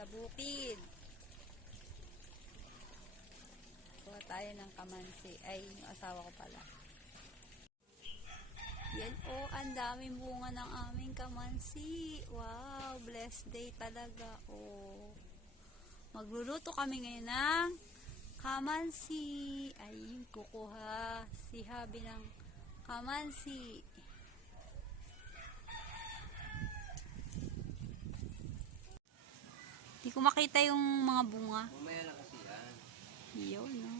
sa bukid. Kuha tayo ng kamansi. Ay, yung asawa ko pala. Yan oh, ang daming bunga ng aming kamansi. Wow, blessed day talaga. Oh. Magluluto kami ngayon ng kamansi. Ay, kukuha si Habi ng kamansi. Di ko makita yung mga bunga. Mamaya lang kasi yan. Yun, no?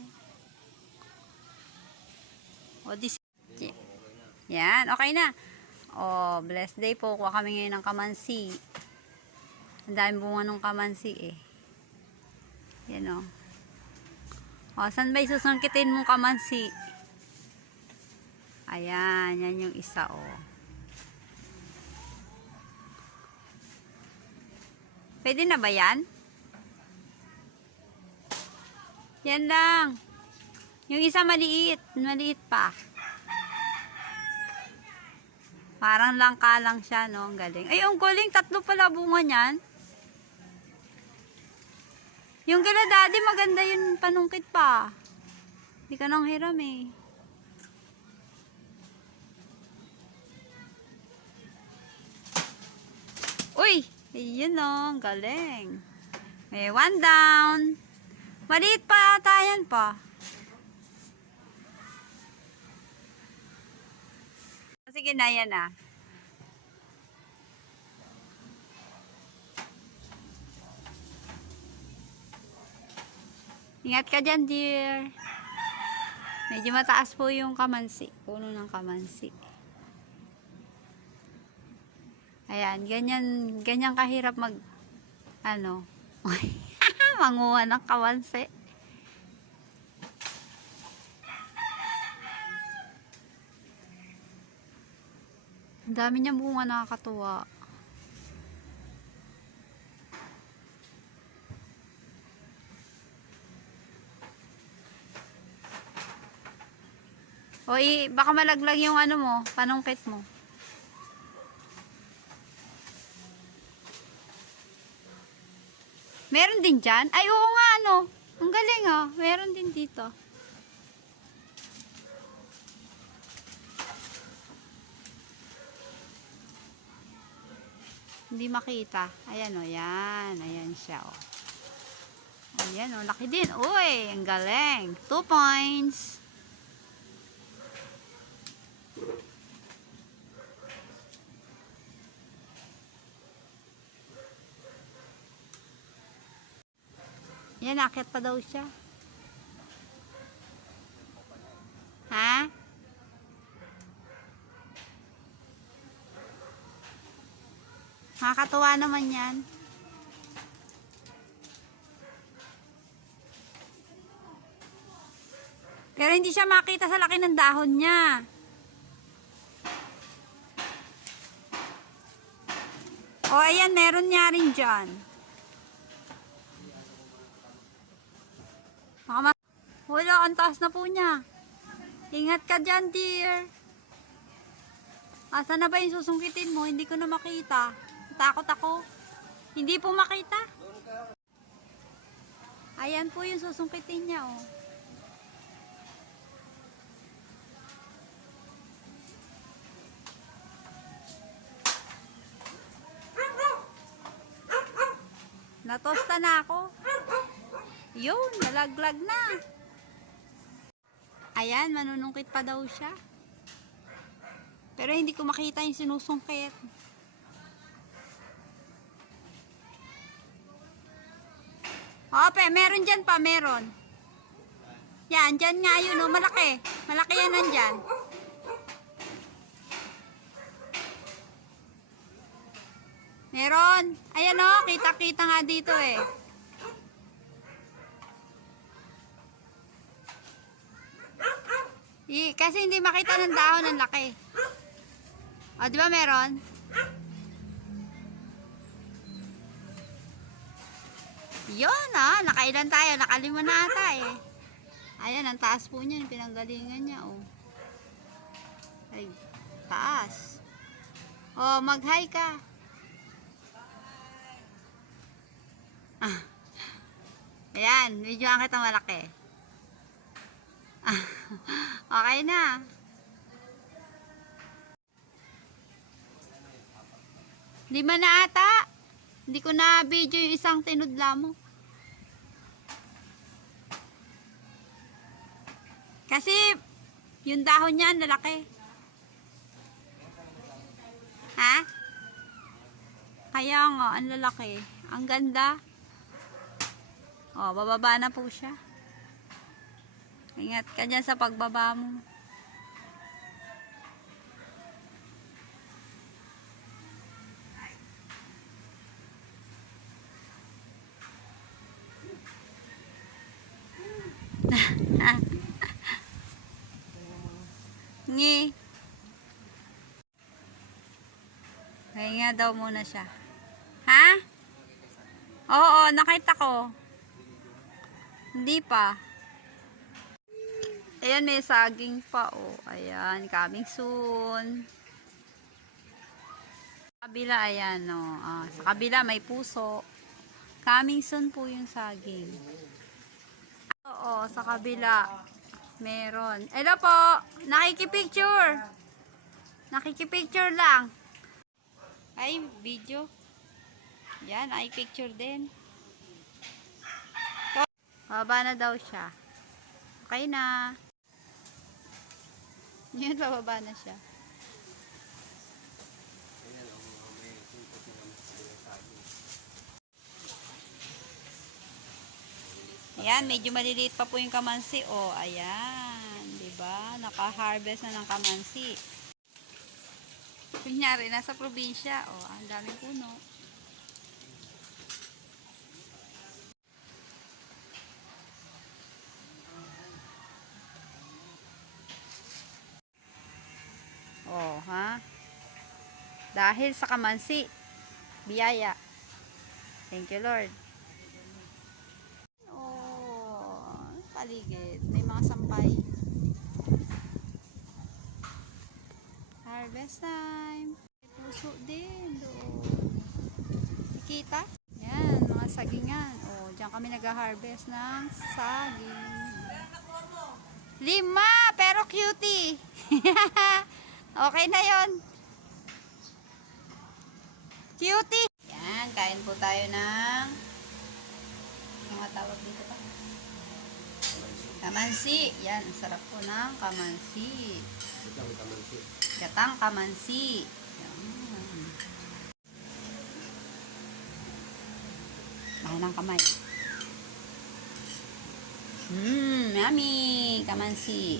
O, na. Yan, okay na. O, blessed day po. Kuha kami ngayon ng kamansi. Ang daming bunga ng kamansi eh. Yan o. O, saan ba isusungkitin mong kamansi? Ayan, yan yung isa o. Pwede na ba yan? Yan lang. Yung isa maliit. Maliit pa. Parang langka lang siya, no? Ang galing. Ay, ang galing. Tatlo pala bunga niyan. Yung kila daddy, maganda yung panungkit pa. Hindi ka nang hiram eh. Uy! Ayun no, ang galing. May one down. Maliit pa ata yan pa. Sige na yan ah. Ingat ka dyan, dear. Medyo mataas po yung kamansi. Puno ng kamansi. Ayan, ganyan, ganyan kahirap mag, ano, manguha ng kamansi. Ang dami niyang bunga nakakatuwa. I- baka malaglag yung ano mo, panungkit mo. Meron din dyan? Ay, oo nga, ano. Ang galing, ah. Meron din dito. Hindi makita. Ayan, o. Yan. Ayan siya, o. Ayan, o. Laki din. Uy, ang galing. Two points. Yan, akit pa daw siya. Ha? Nakakatuwa naman yan. Pero hindi siya makita sa laki ng dahon niya. O, ayan, meron niya rin dyan. Baka ma- Wala, ang taas na po niya. Ingat ka dyan, dear. Asa na ba yung susungkitin mo? Hindi ko na makita. Takot ako. Hindi po makita. Ayan po yung susungkitin niya, oh. Natosta na ako. Yun, nalaglag na. Ayan, manunungkit pa daw siya. Pero hindi ko makita yung sinusungkit. Ope, meron dyan pa, meron. Yan, dyan nga yun, oh, malaki. Malaki yan nandyan. Meron. Ayan oh, kita-kita nga dito eh. I, kasi hindi makita ng dahon ang laki. O, di ba meron? Yun ah, nakailan tayo, nakalima na ata eh. Ayan, ang taas po niya, pinanggalingan niya oh. Ay, taas. Oh, mag-hi ka. Ah. Ayan, medyo ang kita malaki. Ah. okay na. Lima na ata. Hindi ko na video yung isang tinudla mo. Kasi, yung dahon niyan, lalaki. Ha? Kaya nga, ang lalaki. Ang ganda. O, bababa na po siya. Ingat ka dyan sa pagbaba mo. Ngi. Kaya daw muna siya. Ha? Oo, nakita ko. Hindi pa. Ayan, may saging pa, oh. Ayan, coming soon. Sa kabila, ayan, oh. Ah, sa kabila, may puso. Coming soon po yung saging. Oo, sa kabila. Meron. Hello po, nakikipicture. Nakikipicture lang. Ay, video. Yan, ay picture din. Baba na daw siya. Okay na. Yan, bababa na siya. Ayan, medyo maliliit pa po yung kamansi. O, oh, ayan. 'di ba Naka-harvest na ng kamansi. Kunyari, nasa probinsya. O, oh, ang daming puno. Oh, ha? Dahil sa kamansi, biyaya. Thank you, Lord. Oh, paligid. May mga sampay. Harvest time. May puso din doon. Nakita? Yan, mga sagingan. Oh, diyan kami nag-harvest ng saging. Lima, pero cutie. okay na yon. Cutie. Yan, kain po tayo ng mga tawag dito pa. Kamansi. Yan, sarap po ng kamansi. Ito ang kamansi. Gatang kamansi. Yan. Mahal ng kamay. Mmm, yummy. Kamansi.